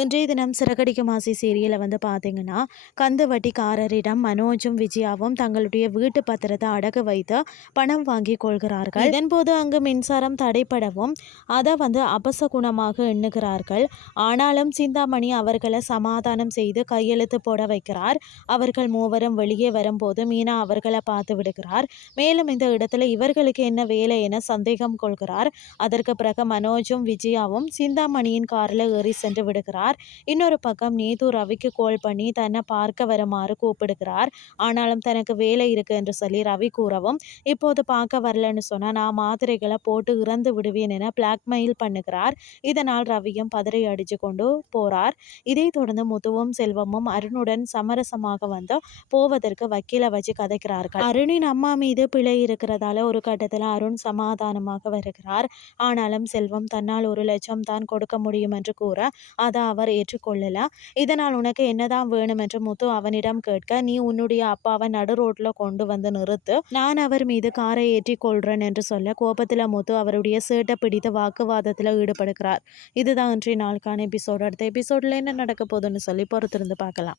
இன்றைய தினம் சிறகடிக்கும் ஆசை சீரியலை வந்து பார்த்தீங்கன்னா கந்து வட்டிக்காரரிடம் மனோஜும் விஜயாவும் தங்களுடைய வீட்டு பத்திரத்தை அடகு வைத்து பணம் வாங்கி கொள்கிறார்கள். இதன்போது அங்கு மின்சாரம் தடைப்படவும் அதை வந்து அபசகுணமாக எண்ணுகிறார்கள். ஆனாலும் சிந்தாமணி அவர்களை சமாதானம் செய்து கையெழுத்து போட வைக்கிறார். அவர்கள் மூவரும் வெளியே வரும்போது மீனா அவர்களை பார்த்து விடுகிறார். மேலும் இந்த இடத்துல இவர்களுக்கு என்ன வேலை என சந்தேகம் கொள்கிறார். அதற்கு பிறகு மனோஜும் விஜயாவும் சிந்தாமணியின் காரில் ஏறி சென்று விடுகிறார். கூப்பிடுகிறார் இன்னொரு பக்கம் நீது ரவிக்கு கால் பண்ணி தன்னை பார்க்க வருமாறு கூப்பிடுகிறார். ஆனாலும் தனக்கு வேலை இருக்கு என்று சொல்லி ரவி கூறவும் இப்போது பார்க்க வரலன்னு சொன்னால் நான் மாத்திரைகளை போட்டு இறந்து விடுவேன் என பிளாக்மெயில் பண்ணுகிறார். இதனால் ரவியும் பதறி அடிச்சு கொண்டு போறார். இதை தொடர்ந்து முத்துவும் செல்வமும் அருணுடன் சமரசமாக வந்து போவதற்கு வக்கீல வச்சு கதைக்கிறார்கள். அருணின் அம்மா மீது பிழை இருக்கிறதால ஒரு கட்டத்தில் அருண் சமாதானமாக வருகிறார். ஆனாலும் செல்வம் தன்னால் ஒரு லட்சம் தான் கொடுக்க முடியும் என்று கூற அதை அவர் ஏற்றுக்கொள்ளல. இதனால் உனக்கு என்னதான் வேணும் என்று முத்து அவனிடம் கேட்க நீ உன்னுடைய அப்பாவை நடு ரோட்ல கொண்டு வந்து நிறுத்து. நான் அவர் மீது காரை ஏற்றி கொள்றேன் என்று சொல்ல கோபத்தில் முத்து அவருடைய சேட்டை பிடித்து வாக்குவாதத்தில் ஈடுபடுகிறார். இதுதான் இன்றைய நாளுக்கான எபிசோடு அடுத்த எபிசோட்ல என்ன நடக்க போகுதுன்னு சொல்லி பொறுத்திருந்து பார்க்கலாம்.